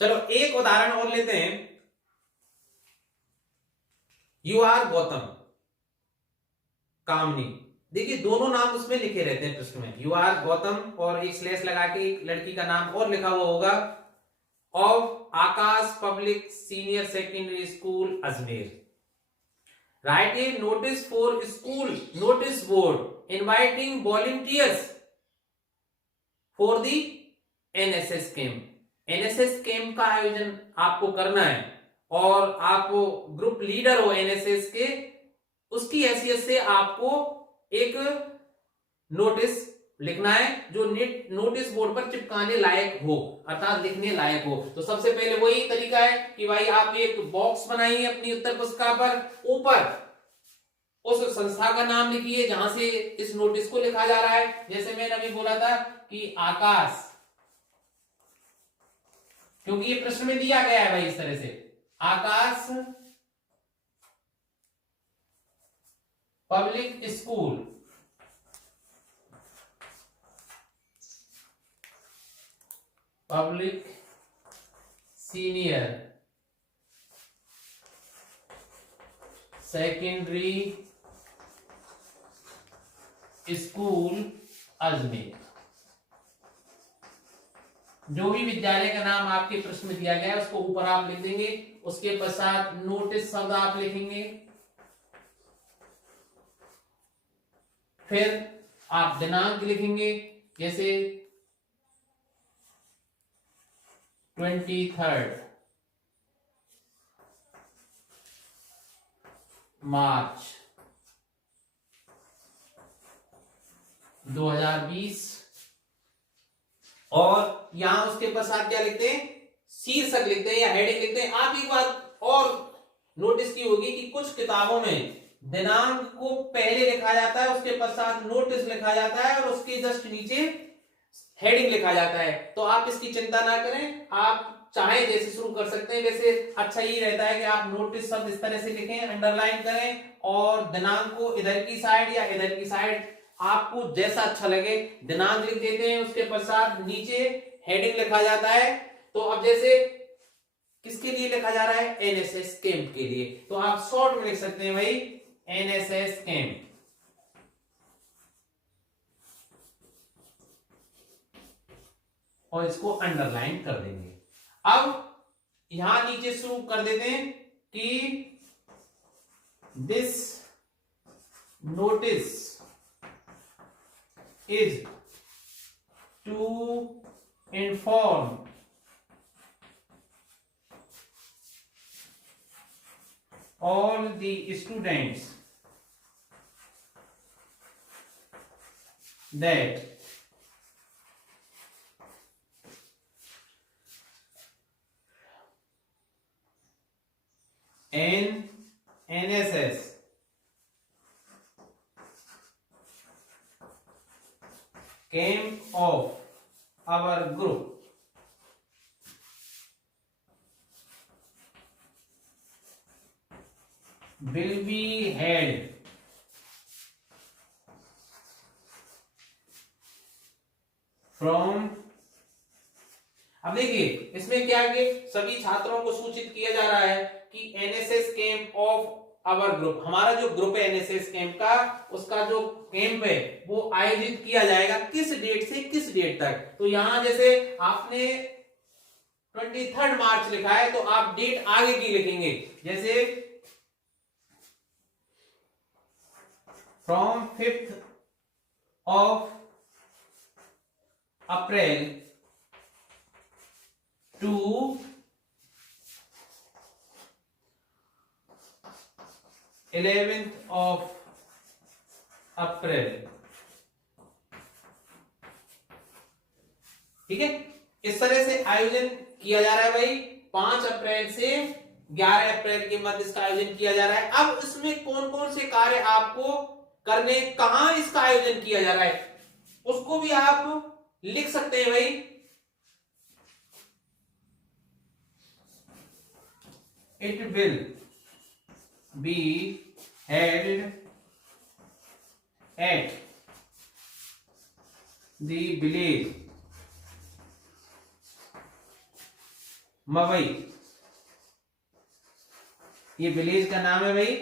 चलो एक उदाहरण और लेते हैं। यू आर गौतम कामनी। देखिए दोनों नाम उसमें लिखे रहते हैं प्रश्न में, यू आर गौतम और एक स्लैश लगा के एक लड़की का नाम और लिखा हुआ होगा, of Akash public senior secondary school Ajmer. Right a notice for school notice board inviting volunteers for the NSS camp. NSS camp का आयोजन आपको करना है और आप ग्रुप लीडर हो एनएसएस के, उसकी हैसियत से आपको एक नोटिस लिखना है जो नोटिस बोर्ड पर चिपकाने लायक हो, अर्थात लिखने लायक हो। तो सबसे पहले वही तरीका है कि भाई आप एक बॉक्स बनाइए अपनी उत्तर पुस्तिका पर, ऊपर उस संस्था का नाम लिखिए जहां से इस नोटिस को लिखा जा रहा है। जैसे मैंने अभी बोला था कि आकाश, क्योंकि ये प्रश्न में दिया गया है भाई इस तरह से, Aakash public school public senior secondary school Ajmer. जो भी विद्यालय का नाम आपके प्रश्न में दिया गया है उसको ऊपर आप लिख देंगे, उसके पश्चात नोटिस शब्द आप लिखेंगे, फिर आप दिनांक लिखेंगे, जैसे 23 मार्च 2020, और यहां उसके पश्चात क्या लिखते हैं, शीर्षक लिखते हैं या हेडिंग लिखते हैं। आप एक बात और नोटिस की होगी कि कुछ किताबों में दिनांक को पहले लिखा जाता है, उसके पश्चात नोटिस लिखा जाता है और उसके जस्ट नीचे हेडिंग लिखा जाता है। तो आप इसकी चिंता ना करें, आप चाहे जैसे शुरू कर सकते हैं। वैसे अच्छा ही रहता है कि आप नोटिस शब्द इस तरह से लिखें, अंडरलाइन करें और दिनांक को इधर की साइड या इधर की साइड, आपको जैसा अच्छा लगे दिनांक लिख देते हैं, उसके पश्चात नीचे हेडिंग लिखा जाता है। तो अब जैसे किसके लिए लिखा जा रहा है, एनएसएस कैंप के लिए, तो आप शॉर्ट में लिख सकते हैं भाई एनएसएस कैंप, और इसको अंडरलाइन कर देंगे। अब यहां नीचे शुरू कर देते हैं कि this notice is to inform all the students that an NSS camp of our group will be held from। अब देखिए इसमें क्या है, सभी छात्रों को सूचित किया जा रहा है कि NSS camp of our group, हमारा जो ग्रुप है एनएसएस कैंप का, उसका जो कैंप है वो आयोजित किया जाएगा किस डेट से किस डेट तक। तो यहां जैसे आपने 23 मार्च लिखा है तो आप डेट आगे की लिखेंगे, जैसे from 5th of April to 11th of April। ठीक है, इस तरह से आयोजन किया जा रहा है भाई। 5 अप्रैल से 11 अप्रैल के मध्य इसका आयोजन किया जा रहा है। अब इसमें कौन कौन से कार्य आपको करने, कहां इसका आयोजन किया जा रहा है, उसको भी आप लिख सकते हैं भाई। It will be held at the village Mawai, ये विलेज का नाम है भाई।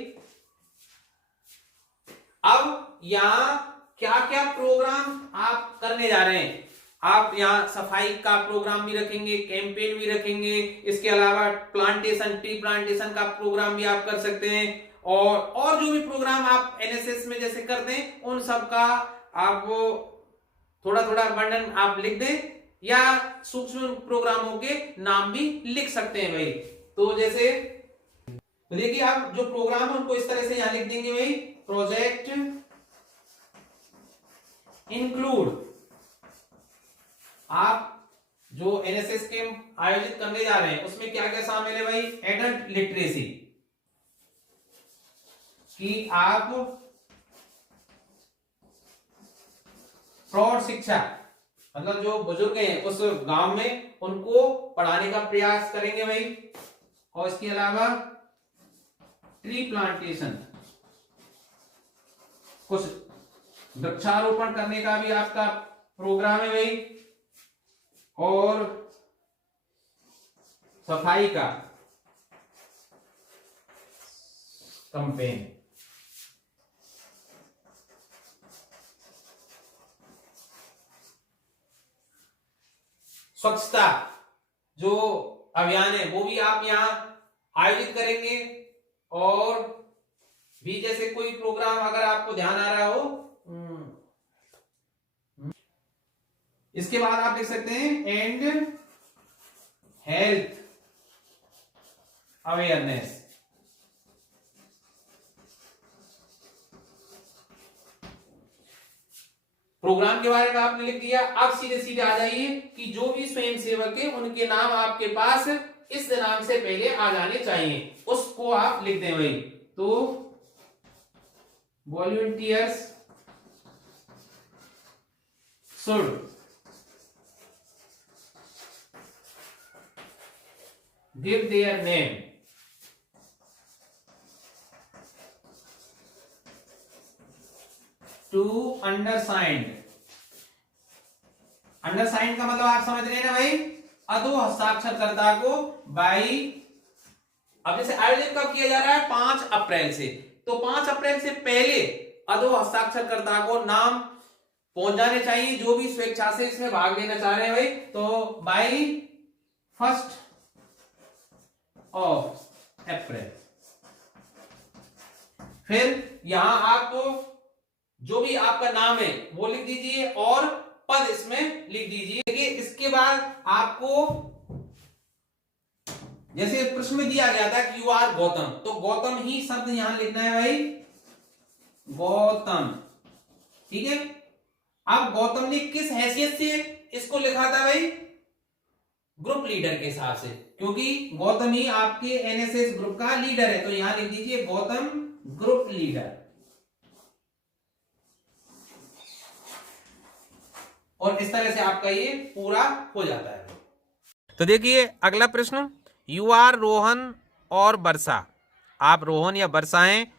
अब यहां क्या क्या प्रोग्राम आप करने जा रहे हैं, आप यहाँ सफाई का प्रोग्राम भी रखेंगे, कैंपेन भी रखेंगे, इसके अलावा प्लांटेशन, ट्री प्लांटेशन का प्रोग्राम भी आप कर सकते हैं, और जो भी प्रोग्राम आप एनएसएस में जैसे करते हैं उन सब का आप थोड़ा थोड़ा वर्णन आप लिख दें, या सूक्ष्म प्रोग्रामों के नाम भी लिख सकते हैं भाई। तो जैसे तो देखिए आप जो प्रोग्राम है उनको इस तरह से यहां लिख देंगे भाई, प्रोजेक्ट इंक्लूड, आप जो एनएसएस के आयोजित करने जा रहे हैं उसमें क्या क्या शामिल है भाई, एडल्ट लिटरेसी, कि आप प्रौढ़ शिक्षा, मतलब जो बुजुर्ग हैं उस गांव में उनको पढ़ाने का प्रयास करेंगे भाई, और इसके अलावा ट्री प्लांटेशन, कुछ वृक्षारोपण करने का भी आपका प्रोग्राम है भाई, और सफाई का कैंपेन। स्वच्छता जो अभियान है वो भी आप यहां आयोजित करेंगे, और भी जैसे कोई प्रोग्राम अगर आपको ध्यान आ रहा हो, इसके बाद आप लिख सकते हैं एंड हेल्थ अवेयरनेस, प्रोग्राम के बारे में आपने लिख दिया। अब सीधे सीधे आ जाइए कि जो भी स्वयं सेवक है उनके नाम आपके पास इस दिनांक से पहले आ जाने चाहिए, उसको आप लिख दें भाई। तो volunteers should give their name to undersigned, अंडरसाइंड का मतलब आप समझ रहे हैं ना भाई, अधो हस्ताक्षरकर्ता को बाई। अब जैसे आयोजन कब किया जा रहा है, 5 अप्रैल से, तो 5 अप्रैल से पहले अधो हस्ताक्षरकर्ता को नाम पहुंच जाने चाहिए जो भी स्वेच्छा से इसमें भाग लेना चाह रहे हैं भाई। तो बाई 1 अप्रैल। फिर यहां आपको जो भी आपका नाम है वो लिख दीजिए और पद इसमें लिख दीजिए। देखिए इसके बाद आपको जैसे प्रश्न में दिया गया था कि यू आर गौतम, तो गौतम ही शब्द यहां लिखना है भाई, गौतम, ठीक है। अब गौतम ने किस हैसियत से इसको लिखा था भाई, ग्रुप लीडर के हिसाब से, क्योंकि गौतम ही आपके एनएसएस ग्रुप का लीडर है, तो यहां लिख दीजिए गौतम ग्रुप लीडर। और इस तरह से आपका ये पूरा हो जाता है। तो देखिए अगला प्रश्न, यू आर रोहन और वर्षा, आप रोहन या वर्षा हैं,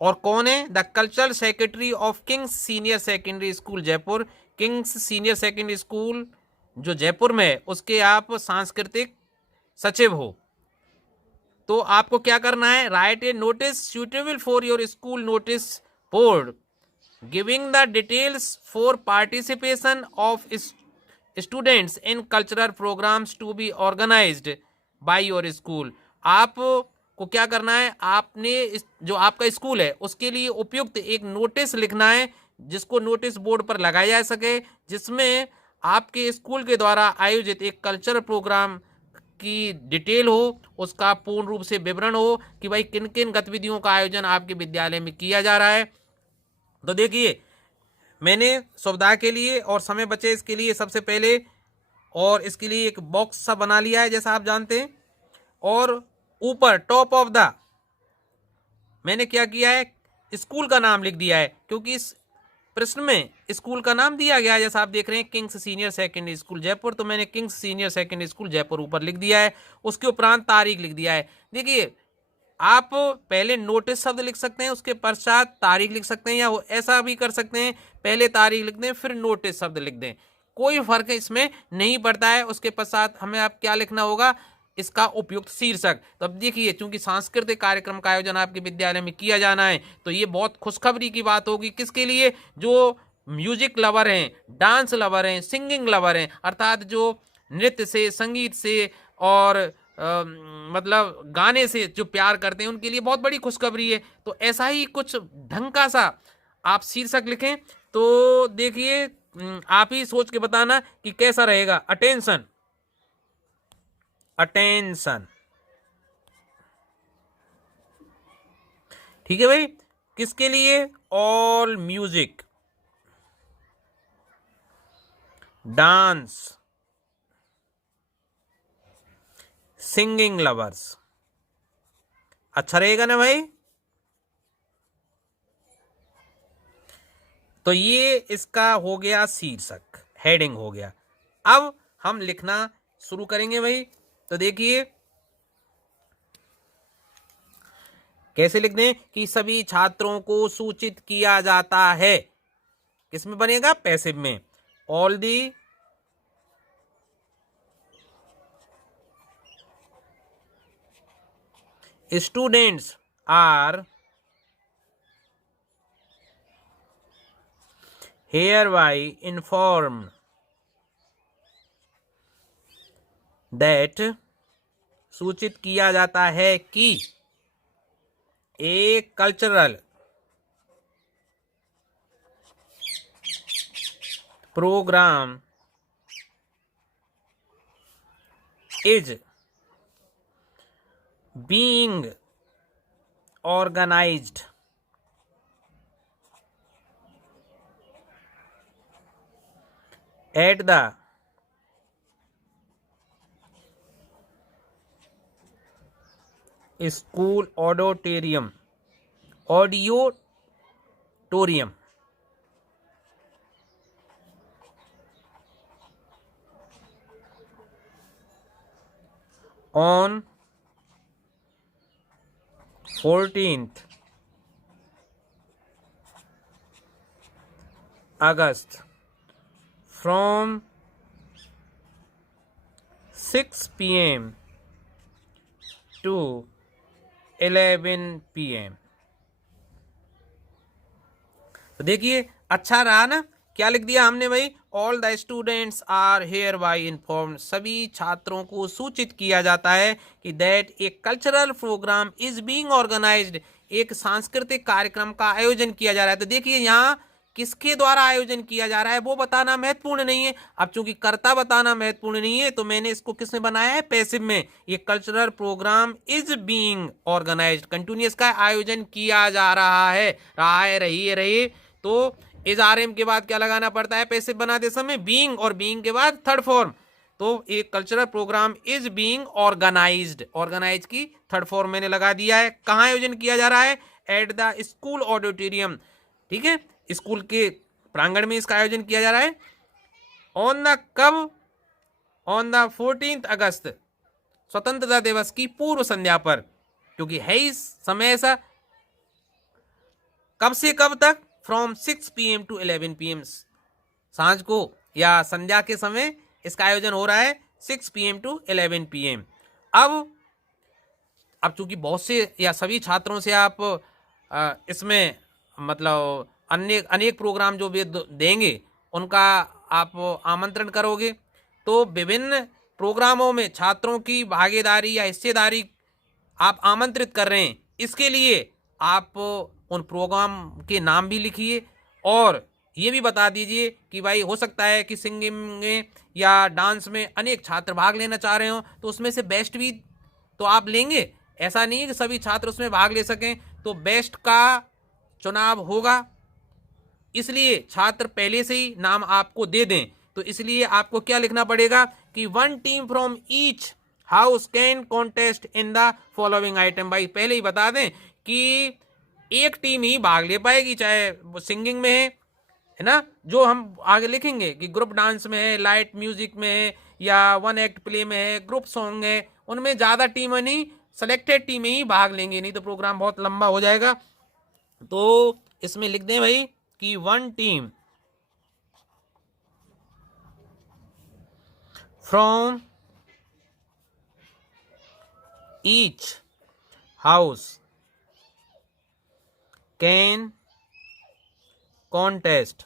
और कौन है, the cultural secretary of Kings senior secondary school Jaipur. Kings senior secondary school जो जयपुर में है उसके आप सांस्कृतिक सचिव हो। तो आपको क्या करना है, write a notice suitable for your school notice board giving the details for participation of students in cultural programmes to be organised by your school. आप को क्या करना है, आपने जो आपका स्कूल है उसके लिए उपयुक्त एक नोटिस लिखना है जिसको नोटिस बोर्ड पर लगाया जा सके, जिसमें आपके स्कूल के द्वारा आयोजित एक कल्चरल प्रोग्राम की डिटेल हो, उसका पूर्ण रूप से विवरण हो कि भाई किन किन गतिविधियों का आयोजन आपके विद्यालय में किया जा रहा है। तो देखिए मैंने सुविधा के लिए और समय बचे इसके लिए सबसे पहले और इसके लिए एक बॉक्स सा बना लिया है जैसा आप जानते हैं, और ऊपर टॉप ऑफ द मैंने क्या किया है, स्कूल का नाम लिख दिया है, क्योंकि इस प्रश्न में स्कूल का नाम दिया गया है जैसा आप देख रहे हैं, Kings senior secondary school Jaipur, तो मैंने Kings senior secondary school Jaipur ऊपर लिख दिया है। उसके उपरांत तारीख लिख दिया है। देखिए आप पहले नोटिस शब्द लिख सकते हैं, उसके पश्चात तारीख लिख सकते हैं, या ऐसा भी कर सकते हैं पहले तारीख लिख दें फिर नोटिस शब्द लिख दें, कोई फर्क इसमें नहीं पड़ता है। उसके पश्चात हमें आप क्या लिखना होगा, इसका उपयुक्त शीर्षक। तो अब देखिए, चूंकि सांस्कृतिक कार्यक्रम का आयोजन आपके विद्यालय में किया जाना है, तो ये बहुत खुशखबरी की बात होगी। किसके लिए? जो म्यूजिक लवर हैं, डांस लवर हैं, सिंगिंग लवर हैं, अर्थात जो नृत्य से, संगीत से और मतलब गाने से जो प्यार करते हैं, उनके लिए बहुत बड़ी खुशखबरी है। तो ऐसा ही कुछ ढंग का सा आप शीर्षक लिखें। तो देखिए, आप ही सोच के बताना कि कैसा रहेगा। अटेंशन, अटेंशन, ठीक है भाई। किसके लिए? All music, dance, singing lovers. अच्छा रहेगा ना भाई? तो ये इसका हो गया शीर्षक, हेडिंग हो गया। अब हम लिखना शुरू करेंगे भाई। तो देखिए कैसे लिख दें कि सभी छात्रों को सूचित किया जाता है। किसमें बनेगा? पैसिव में। All the students are hereby informed that, सूचित किया जाता है कि a cultural programme is being organised at the school auditorium on 14th August from 6 p.m. to 11 p.m. तो देखिए अच्छा रहा ना? क्या लिख दिया हमने भाई? All the students are hereby informed, सभी छात्रों को सूचित किया जाता है कि that a cultural programme is being organised, एक सांस्कृतिक कार्यक्रम का आयोजन किया जा रहा है। तो देखिए यहाँ किसके द्वारा आयोजन किया जा रहा है वो बताना महत्वपूर्ण नहीं है। अब चूंकि कर्ता बताना महत्वपूर्ण नहीं है, तो मैंने इसको किसमें बनाया है? पैसिव में। ये cultural programme is being organised, continuous का आयोजन किया जा रहा है, रही। तो इज आर एम के बाद क्या लगाना पड़ता है पैसिव बनाते समय? बीइंग, और बीइंग के बाद थर्ड फॉर्म। तो एक cultural programme is being organised, organise की थर्ड फॉर्म मैंने लगा दिया है। कहाँ आयोजन किया जा रहा है? एट द स्कूल ऑडिटोरियम, ठीक है, स्कूल के प्रांगण में इसका आयोजन किया जा रहा है। ऑन द कब? ऑन द 14 अगस्त, स्वतंत्रता दिवस की पूर्व संध्या पर, क्योंकि है इस समय ऐसा। कब से कब तक? फ्रॉम 6 PM टू 11 PM, सांझ को या संध्या के समय इसका आयोजन हो रहा है 6 PM टू 11 PM। अब चूंकि बहुत से या सभी छात्रों से आप इसमें मतलब अनेक प्रोग्राम जो भी देंगे उनका आप आमंत्रण करोगे, तो विभिन्न प्रोग्रामों में छात्रों की भागीदारी या हिस्सेदारी आप आमंत्रित कर रहे हैं। इसके लिए आप उन प्रोग्राम के नाम भी लिखिए और ये भी बता दीजिए कि भाई हो सकता है कि सिंगिंग में या डांस में अनेक छात्र भाग लेना चाह रहे हो, तो उसमें से बेस्ट भी तो आप लेंगे। ऐसा नहीं है कि सभी छात्र उसमें भाग ले सकें, तो बेस्ट का चुनाव होगा। इसलिए छात्र पहले से ही नाम आपको दे दें, तो इसलिए आपको क्या लिखना पड़ेगा कि 1 team from each house can contest in the following item. भाई पहले ही बता दें कि एक टीम ही भाग ले पाएगी, चाहे वो सिंगिंग में है ना, जो हम आगे लिखेंगे कि ग्रुप डांस में है, लाइट म्यूजिक में है, या 1 एक्ट प्ले में है, ग्रुप सॉन्ग है, उनमें ज़्यादा टीमें नहीं, सेलेक्टेड टीमें ही भाग लेंगे, नहीं तो प्रोग्राम बहुत लंबा हो जाएगा। तो इसमें लिख दें भाई कि 1 team from each house can contest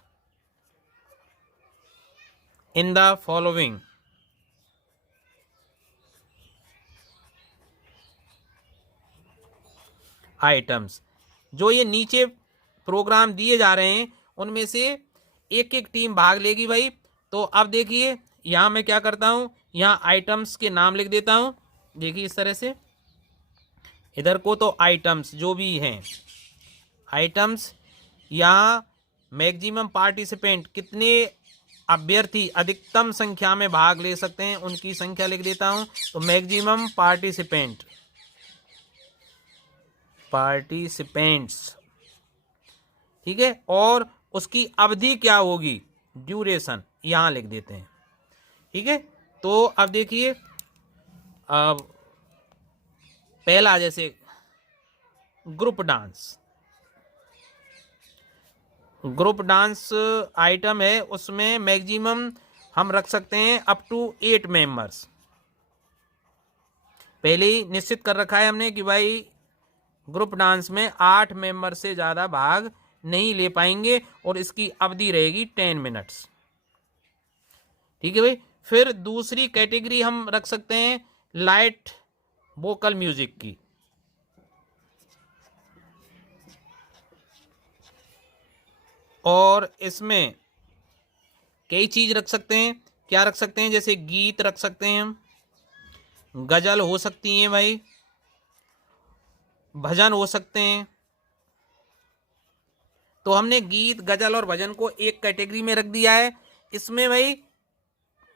in the following items. जो ये नीचे प्रोग्राम दिए जा रहे हैं उनमें से एक एक टीम भाग लेगी भाई। तो अब देखिए यहां मैं क्या करता हूं, यहां आइटम्स के नाम लिख देता हूं। देखिए इस तरह से इधर को तो आइटम्स जो भी हैं आइटम्स, यहां मैक्सिमम पार्टिसिपेंट कितने अभ्यर्थी अधिकतम संख्या में भाग ले सकते हैं उनकी संख्या लिख देता हूं। तो मैक्सिमम पार्टिसिपेंट्स, ठीक है, और उसकी अवधि क्या होगी, ड्यूरेशन, यहां लिख देते हैं। ठीक है, तो अब देखिए अब पहला जैसे ग्रुप डांस आइटम है, उसमें मैक्सिमम हम रख सकते हैं अप टू 8 मेंबर्स। पहले ही निश्चित कर रखा है हमने कि भाई ग्रुप डांस में 8 मेंबर से ज़्यादा भाग नहीं ले पाएंगे और इसकी अवधि रहेगी 10 मिनट्स। ठीक है भाई। फिर दूसरी कैटेगरी हम रख सकते हैं लाइट वोकल म्यूजिक की। और इसमें कई चीज रख सकते हैं। क्या रख सकते हैं, जैसे गीत रख सकते हैं हम, गजल हो सकती हैं भाई, भजन हो सकते हैं। तो हमने गीत गजल और भजन को एक कैटेगरी में रख दिया है। इसमें भाई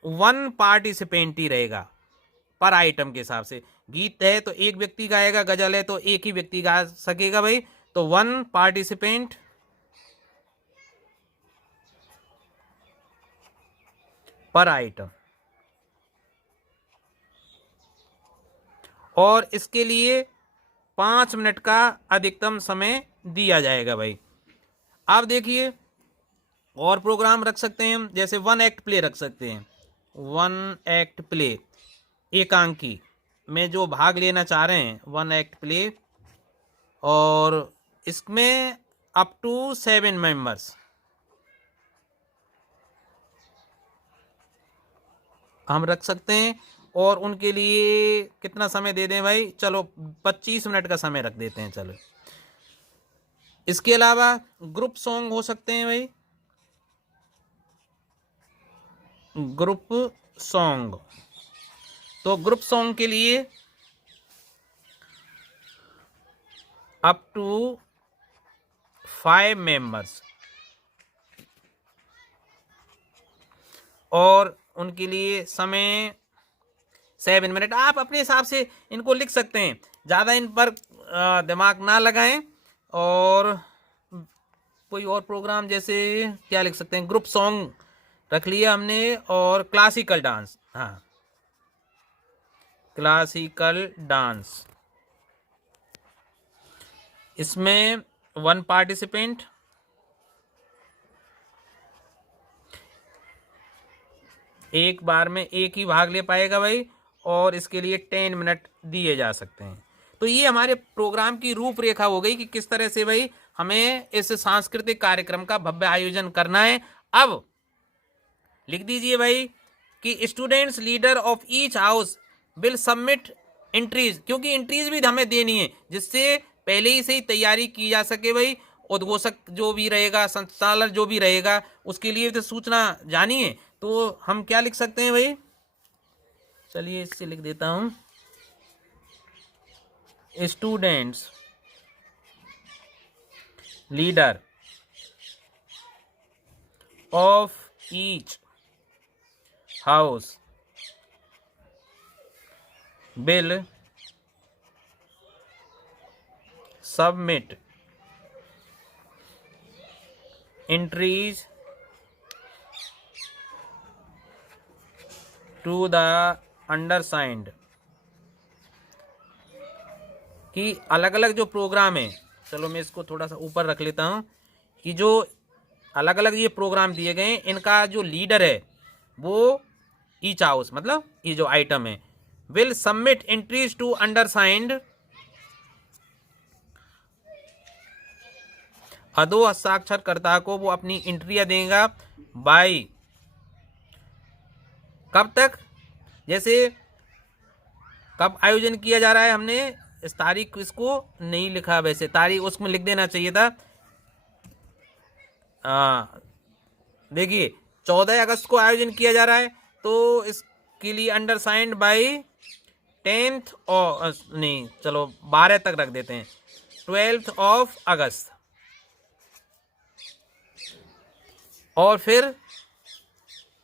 1 पार्टिसिपेंट ही रहेगा पर आइटम के हिसाब से। गीत है तो एक व्यक्ति गाएगा, गजल है तो एक ही व्यक्ति गा सकेगा भाई। तो 1 पार्टिसिपेंट पर आइटम। और इसके लिए 5 मिनट का अधिकतम समय दिया जाएगा भाई। अब देखिए और प्रोग्राम रख सकते हैं हम, जैसे 1 एक्ट प्ले रख सकते हैं। 1 एक्ट प्ले, एकांकी में जो भाग लेना चाह रहे हैं 1 एक्ट प्ले, और इसमें अप टू 7 मेंबर्स हम रख सकते हैं। और उनके लिए कितना समय दे दें भाई, चलो 25 मिनट का समय रख देते हैं। चलो इसके अलावा ग्रुप सॉन्ग हो सकते हैं भाई, ग्रुप सॉन्ग। तो ग्रुप सॉन्ग के लिए अप टू 5 मेंबर्स, और उनके लिए समय 7 मिनट। आप अपने हिसाब से इनको लिख सकते हैं, ज़्यादा इन पर दिमाग ना लगाएं। और कोई और प्रोग्राम जैसे क्या लिख सकते हैं, ग्रुप सॉन्ग रख लिया हमने। और क्लासिकल डांस, हाँ क्लासिकल डांस, इसमें 1 पार्टिसिपेंट एक बार में एक ही भाग ले पाएगा भाई, और इसके लिए 10 मिनट दिए जा सकते हैं। तो ये हमारे प्रोग्राम की रूपरेखा हो गई कि किस तरह से भाई हमें इस सांस्कृतिक कार्यक्रम का भव्य आयोजन करना है। अब लिख दीजिए भाई कि students leader of each house will submit entries, क्योंकि एंट्रीज भी हमें देनी है जिससे पहले ही से ही तैयारी की जा सके भाई। उद्घोषक जो भी रहेगा, संचालक जो भी रहेगा, उसके लिए तो सूचना जानी है। तो हम क्या लिख सकते हैं भाई, चलिए इससे लिख देता हूं, students leader of each house will submit entries to the undersigned. कि अलग अलग जो प्रोग्राम है, चलो मैं इसको थोड़ा सा ऊपर रख लेता हूं, कि जो अलग अलग ये प्रोग्राम दिए गए हैं इनका जो लीडर है वो ईच हाउस मतलब ये जो आइटम है, विल सबमिट एंट्रीज टू अंडरसाइंड अदो हस्ताक्षरकर्ता को वो अपनी एंट्रियां देगा बाय कब तक, जैसे कब आयोजन किया जा रहा है, हमने इस तारीख इसको नहीं लिखा, वैसे तारीख उसमें लिख देना चाहिए था। देखिए 14 अगस्त को आयोजन किया जा रहा है, तो इसके लिए अंडरसाइंड बाय 10th और नहीं चलो 12 तक रख देते हैं, 12th ऑफ अगस्त। और फिर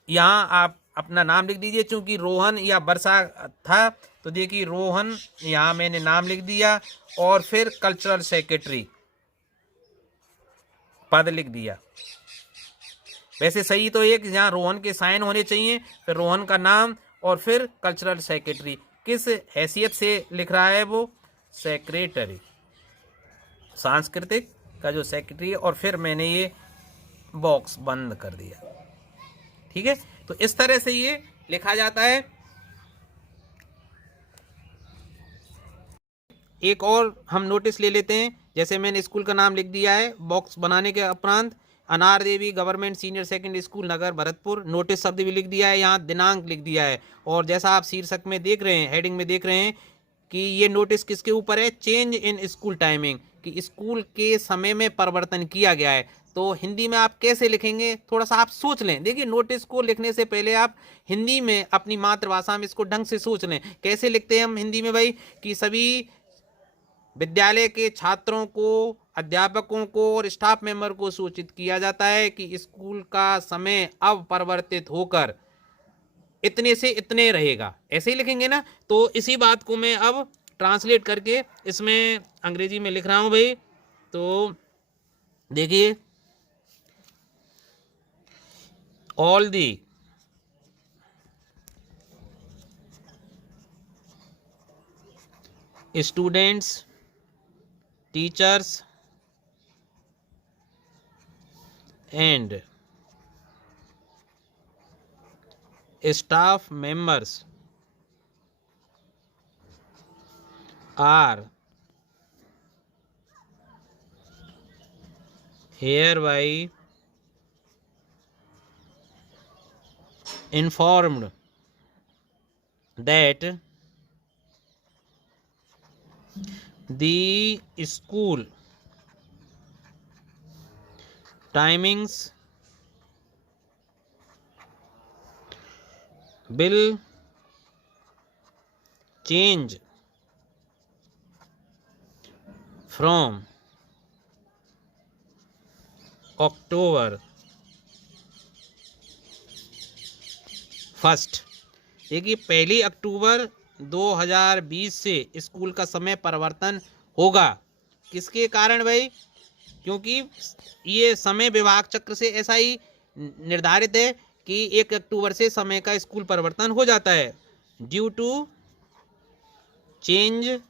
यहाँ आप अपना नाम लिख दीजिए, चूंकि रोहन या वर्षा था तो देखिए रोहन यहाँ मैंने नाम लिख दिया, और फिर कल्चरल सेक्रेटरी पद लिख दिया। वैसे सही तो एक यहाँ रोहन के साइन होने चाहिए, फिर रोहन का नाम और फिर कल्चरल सेक्रेटरी, किस हैसियत से लिख रहा है वो, सेक्रेटरी, सांस्कृतिक का जो सेक्रेटरी, और फिर मैंने ये बॉक्स बंद कर दिया। ठीक है, तो इस तरह से ये लिखा जाता है। एक और हम नोटिस ले लेते हैं, जैसे मैंने स्कूल का नाम लिख दिया है बॉक्स बनाने के उपरांत, अनार देवी गवर्नमेंट सीनियर सेकेंडरी स्कूल नगर भरतपुर, नोटिस शब्द भी लिख दिया है, यहाँ दिनांक लिख दिया है, और जैसा आप शीर्षक में देख रहे हैं, हेडिंग में देख रहे हैं कि ये नोटिस किसके ऊपर है, चेंज इन स्कूल टाइमिंग, कि स्कूल के समय में परिवर्तन किया गया है। तो हिंदी में आप कैसे लिखेंगे, थोड़ा सा आप सोच लें। देखिए नोटिस को लिखने से पहले आप हिंदी में अपनी मातृभाषा में इसको ढंग से सोच लें। कैसे लिखते हैं हम हिंदी में भाई, कि सभी विद्यालय के छात्रों को, अध्यापकों को और स्टाफ मेंबर को सूचित किया जाता है कि स्कूल का समय अब परिवर्तित होकर इतने से इतने रहेगा, ऐसे ही लिखेंगे ना। तो इसी बात को मैं अब ट्रांसलेट करके इसमें अंग्रेजी में लिख रहा हूं भाई। तो देखिए, all the students, teachers and staff members are hereby informed that the school timings will change from October 1st। देखिए 1 अक्टूबर 2020 से स्कूल का समय परिवर्तन होगा। किसके कारण भाई, क्योंकि ये समय विभाग चक्र से ऐसा ही निर्धारित है कि 1 अक्टूबर से समय का स्कूल परिवर्तन हो जाता है, due to change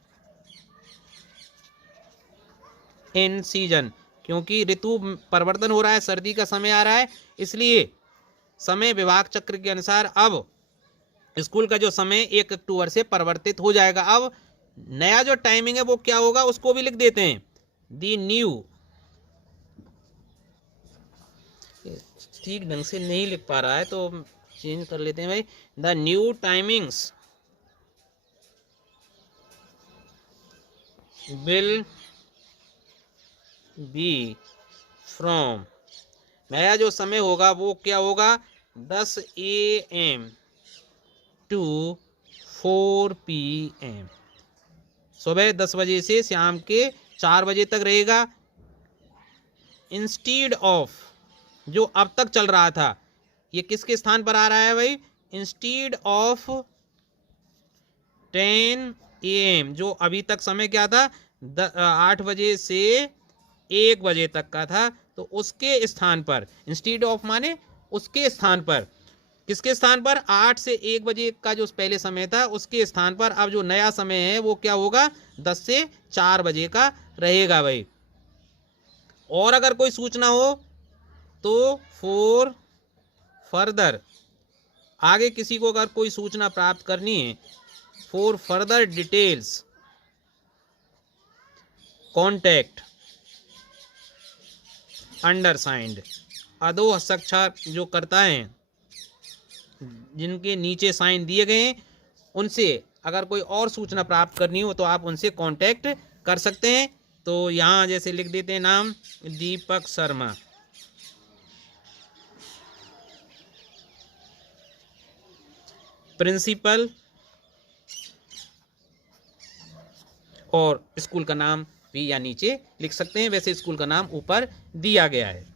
in season, क्योंकि ऋतु परिवर्तन हो रहा है, सर्दी का समय आ रहा है, इसलिए समय विभाग चक्र के अनुसार अब स्कूल का जो समय 1 अक्टूबर से परिवर्तित हो जाएगा। अब नया जो टाइमिंग है वो क्या होगा, उसको भी लिख देते हैं, दी न्यू, ठीक ढंग से नहीं लिख पा रहा है तो चेंज कर लेते हैं भाई, the new timings will be from, नया जो समय होगा वो क्या होगा, 10 AM टू 4 PM, सुबह 10 बजे से शाम के 4 बजे तक रहेगा। इंस्टीड ऑफ, जो अब तक चल रहा था, ये किसके स्थान पर आ रहा है भाई, इंस्टीड ऑफ 10 AM, जो अभी तक समय क्या था, 8 बजे से 1 बजे तक का था, तो उसके स्थान पर, इंस्टीड ऑफ माने उसके स्थान पर, किसके स्थान पर, 8 से 1 बजे का जो पहले समय था उसके स्थान पर अब जो नया समय है वो क्या होगा, 10 से 4 बजे का रहेगा भाई। और अगर कोई सूचना हो तो फॉर फर्दर आगे किसी को अगर कोई सूचना प्राप्त करनी है, फॉर फर्दर डिटेल्स कॉन्टैक्ट अंडरसाइंड, अधो हस्ताक्षर जो करता है, जिनके नीचे साइन दिए गए हैं, उनसे अगर कोई और सूचना प्राप्त करनी हो तो आप उनसे कांटेक्ट कर सकते हैं। तो यहाँ जैसे लिख देते हैं नाम दीपक शर्मा, प्रिंसिपल, और स्कूल का नाम भी या नीचे लिख सकते हैं। वैसे स्कूल का नाम ऊपर दिया गया है।